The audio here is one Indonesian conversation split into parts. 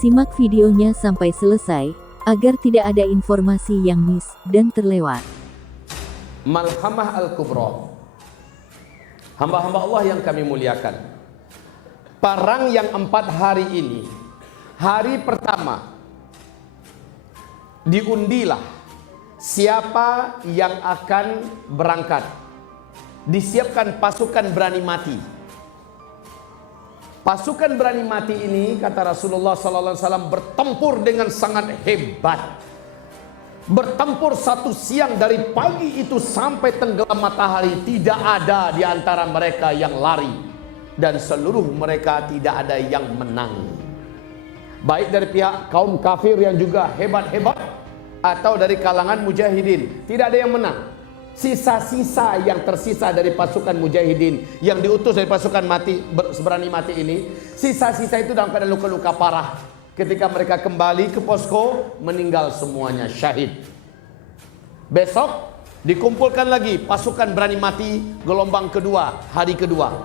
Simak videonya sampai selesai, agar tidak ada informasi yang miss dan terlewat. Malhamah Al-Kubra. Hamba-hamba Allah yang kami muliakan, perang yang 4 hari ini, hari pertama diundilah siapa yang akan berangkat. Disiapkan pasukan berani mati. Pasukan berani mati ini, kata Rasulullah SAW, bertempur dengan sangat hebat. Bertempur 1 siang, dari pagi itu sampai tenggelam matahari. Tidak ada di antara mereka yang lari, dan seluruh mereka tidak ada yang menang. Baik dari pihak kaum kafir yang juga hebat-hebat, atau dari kalangan mujahidin, tidak ada yang menang. Sisa-sisa yang tersisa dari pasukan mujahidin yang diutus dari pasukan berani mati ini, sisa-sisa itu dalam keadaan luka-luka parah. Ketika mereka kembali ke posko, meninggal semuanya, syahid. Besok dikumpulkan lagi pasukan berani mati gelombang kedua, hari kedua.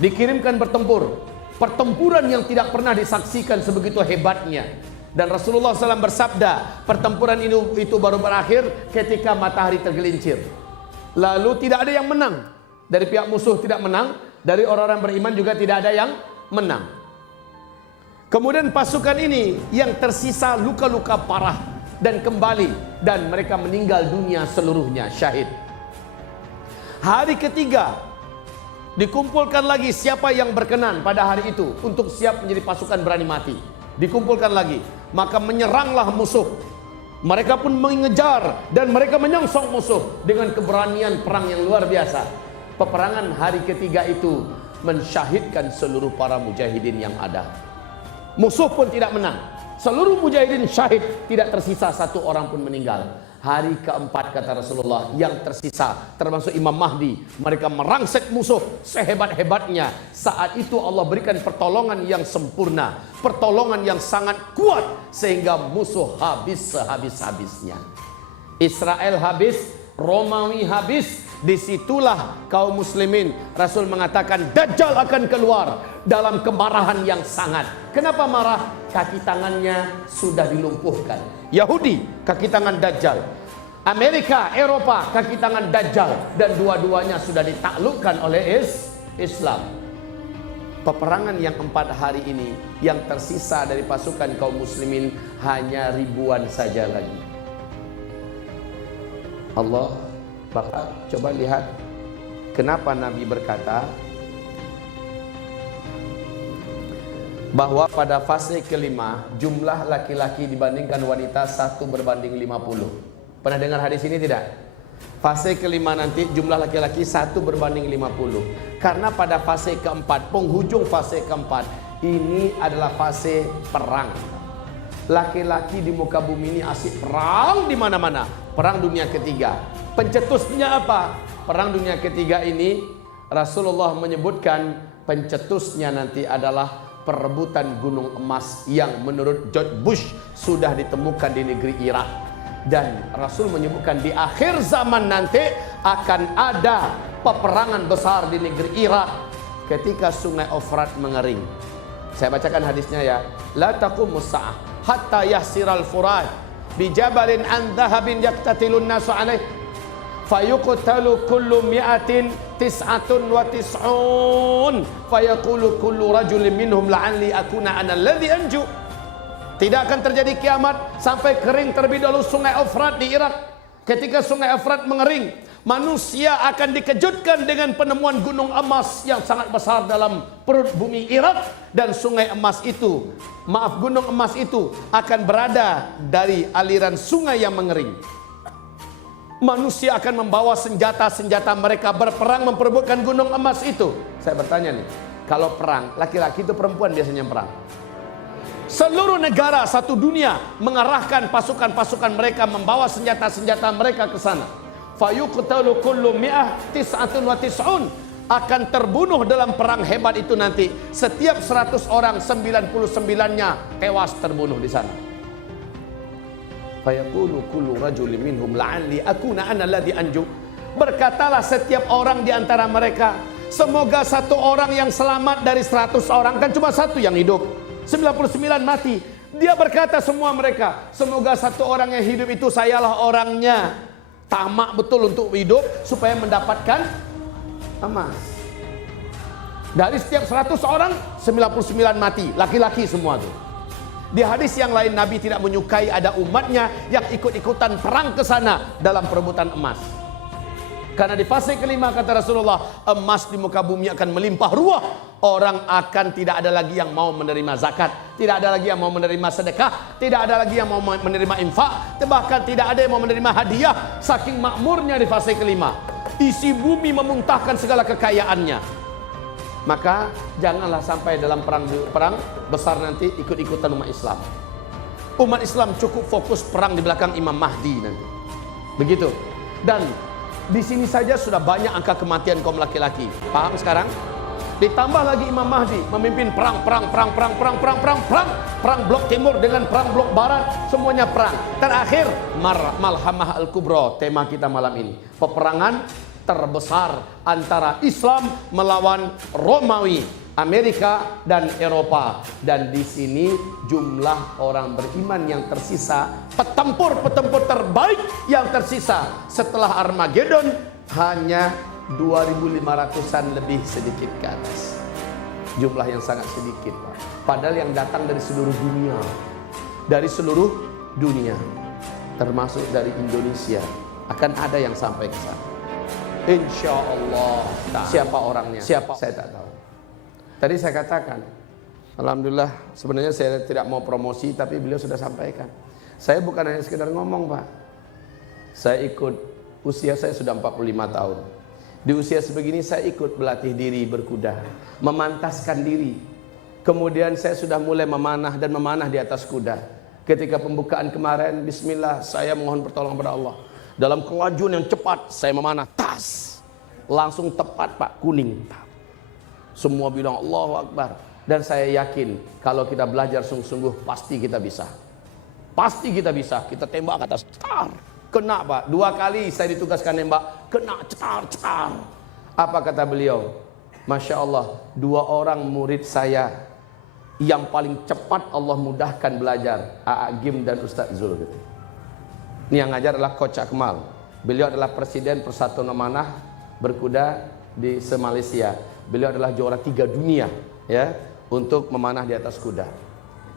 Dikirimkan bertempur. Pertempuran yang tidak pernah disaksikan sebegitu hebatnya. Dan Rasulullah SAW bersabda, pertempuran itu baru berakhir ketika matahari tergelincir. Lalu tidak ada yang menang. Dari pihak musuh tidak menang, dari orang-orang beriman juga tidak ada yang menang. Kemudian pasukan ini yang tersisa luka-luka parah dan kembali, dan mereka meninggal dunia seluruhnya, syahid. Hari ketiga dikumpulkan lagi siapa yang berkenan pada hari itu untuk siap menjadi pasukan berani mati. Dikumpulkan lagi, maka menyeranglah musuh. Mereka pun mengejar dan mereka menyongsong musuh dengan keberanian perang yang luar biasa. Peperangan hari ketiga itu mensyahidkan seluruh para mujahidin yang ada. Musuh pun tidak menang. Seluruh mujahidin syahid, tidak tersisa 1 orang pun meninggal. Hari keempat, kata Rasulullah, yang tersisa termasuk Imam Mahdi, mereka merangsek musuh sehebat-hebatnya. Saat itu Allah berikan pertolongan yang sempurna, pertolongan yang sangat kuat, sehingga musuh habis sehabis-habisnya. Israel habis, Romawi habis. Disitulah kaum muslimin, Rasul mengatakan Dajjal akan keluar dalam kemarahan yang sangat. Kenapa marah? Kaki tangannya sudah dilumpuhkan. Yahudi, kaki tangan Dajjal. Amerika, Eropa, kaki tangan Dajjal. Dan dua-duanya sudah ditaklukkan oleh Islam. Peperangan yang 4 hari ini, yang tersisa dari pasukan kaum muslimin hanya ribuan saja lagi. Allah, Bapak coba lihat kenapa Nabi berkata bahwa pada fase kelima jumlah laki-laki dibandingkan wanita 1 berbanding 50. Pernah dengar hadis ini tidak? Fase kelima nanti jumlah laki-laki 1 berbanding 50. Karena pada fase keempat, penghujung fase keempat, ini adalah fase perang. Laki-laki di muka bumi ini asik perang di mana-mana. Perang dunia ketiga. Pencetusnya apa? Perang dunia ketiga ini Rasulullah menyebutkan pencetusnya nanti adalah perebutan gunung emas yang menurut George Bush sudah ditemukan di negeri Irak. Dan Rasul menyebutkan di akhir zaman nanti akan ada peperangan besar di negeri Irak ketika sungai Efrat mengering. Saya bacakan hadisnya ya. La taqumus sa'ah hatta yahsiral furat bijabalin an dhahabin yaqtatilun nasu alaih fayuqtalu kullu mi'atin 99 fayaqulu kullu rajulin minhum la'alli akuna ana alladhi anju. Tidak akan terjadi kiamat sampai kering terlebih dahulu sungai Efrat di Irak. Ketika sungai Efrat mengering, manusia akan dikejutkan dengan penemuan gunung emas yang sangat besar dalam perut bumi Irak. Dan sungai emas itu, gunung emas itu akan berada dari aliran sungai yang mengering. Manusia akan membawa senjata-senjata mereka berperang memperebutkan gunung emas itu. Saya bertanya nih, kalau perang, laki-laki itu perempuan biasanya perang. Seluruh negara satu dunia mengarahkan pasukan-pasukan mereka, membawa senjata-senjata mereka ke sana. Fayuqtalu kullu mi'ah 99, akan terbunuh dalam perang hebat itu nanti. Setiap 100 orang 99-nya tewas terbunuh di sana. Fayaqulu kullu rajulin minhum la'alli akuna ana alladhi anju. Berkatalah setiap orang di antara mereka, semoga satu orang yang selamat dari 100 orang, kan cuma satu yang hidup. 99 mati. Dia berkata semua mereka, semoga satu orang yang hidup itu sayalah orangnya. Tamak betul untuk hidup supaya mendapatkan emas. Dari setiap 100 orang 99 mati, laki-laki semua tuh. Di hadis yang lain Nabi tidak menyukai ada umatnya yang ikut-ikutan perang ke sana dalam perebutan emas. Karena di fase kelima kata Rasulullah, emas di muka bumi akan melimpah ruah. Orang akan tidak ada lagi yang mau menerima zakat, tidak ada lagi yang mau menerima sedekah, tidak ada lagi yang mau menerima infak, bahkan tidak ada yang mau menerima hadiah. Saking makmurnya di fase kelima, isi bumi memuntahkan segala kekayaannya. Maka janganlah sampai dalam perang besar nanti ikut-ikutan umat Islam. Umat Islam cukup fokus perang di belakang Imam Mahdi nanti. Begitu. Dan di sini saja sudah banyak angka kematian kaum laki-laki. Paham sekarang? Ditambah lagi Imam Mahdi memimpin perang blok timur dengan perang blok barat, semuanya perang. Terakhir Malhamah Al-Kubra, tema kita malam ini. Peperangan terbesar antara Islam melawan Romawi, Amerika dan Eropa. Dan di sini jumlah orang beriman yang tersisa, petempur-petempur terbaik yang tersisa setelah Armageddon hanya 2.500-an lebih sedikit ke atas. Jumlah yang sangat sedikit, Pak. Padahal yang datang dari seluruh dunia. Dari seluruh dunia. Termasuk dari Indonesia. Akan ada yang sampai ke sana. Insya Allah. Siapa orangnya? Siapa? Saya tak tahu. Tadi saya katakan, alhamdulillah, sebenarnya saya tidak mau promosi, tapi beliau sudah sampaikan. Saya bukan hanya sekedar ngomong, Pak. Saya ikut, usia saya sudah 45 tahun. Di usia sebegini saya ikut berlatih diri berkuda, memantaskan diri. Kemudian saya sudah mulai memanah dan memanah di atas kuda. Ketika pembukaan kemarin, bismillah, saya mohon pertolongan kepada Allah. Dalam kelajuan yang cepat, saya memanah, tas. Langsung tepat, Pak, kuning. Semua bilang Allahu Akbar. Dan saya yakin, kalau kita belajar sungguh-sungguh, pasti kita bisa. Pasti kita bisa. Kita tembak ke atas, tar. Kena, Pak. 2 kali saya ditugaskan nembak, kena, cetar. Apa kata beliau? Masya Allah, 2 orang murid saya yang paling cepat Allah mudahkan belajar, A'agim dan Ustaz Zul. Ini yang ngajar adalah Coach Akmal. Beliau adalah Presiden Persatuan Amanah Berkuda di Malaysia. Beliau adalah juara 3 dunia ya untuk memanah di atas kuda.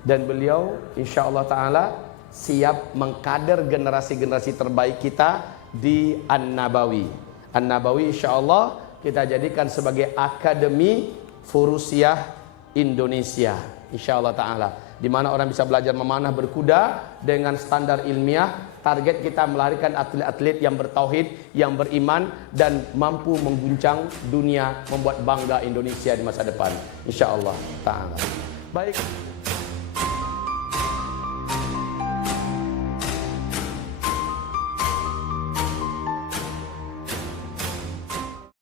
Dan beliau insya Allah Ta'ala siap mengkader generasi-generasi terbaik kita di An-Nabawi. An-Nabawi insya Allah kita jadikan sebagai Akademi Furusiah Indonesia insya Allah Ta'ala, di mana orang bisa belajar memanah berkuda dengan standar ilmiah. Target kita melahirkan atlet-atlet yang bertauhid, yang beriman, dan mampu mengguncang dunia, membuat bangga Indonesia di masa depan insya Allah Ta'ala. Baik.